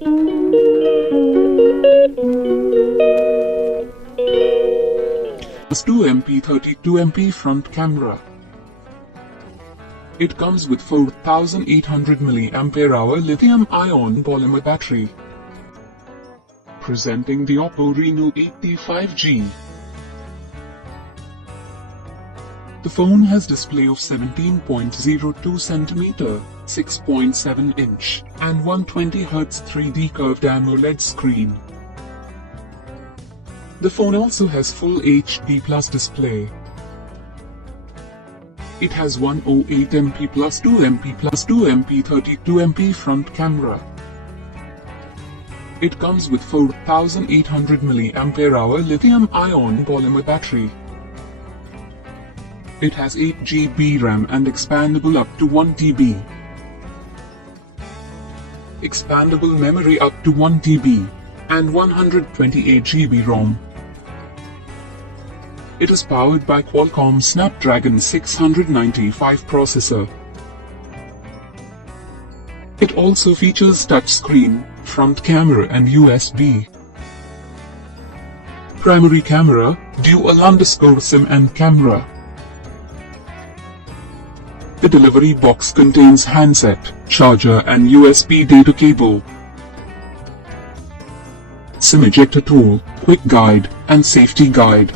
2MP 32MP front camera. It comes with 4800 mAh lithium-ion polymer battery. Presenting the Oppo Reno 8T 5G. The phone has display of 17.02 cm, 6.7 inch, and 120Hz 3D curved AMOLED screen. The phone also has full HD Plus display. It has 108MP plus 2MP plus 2MP 32MP front camera. It comes with 4800 mAh lithium-ion polymer battery. It has 8GB RAM and expandable up to 1TB. Expandable memory up to 1TB, and 128GB ROM. It is powered by Qualcomm Snapdragon 695 processor. It also features touchscreen, front camera and USB. Primary camera, dual_SIM and camera. The delivery box contains handset, charger and USB data cable. SIM ejector tool, quick guide, and safety guide.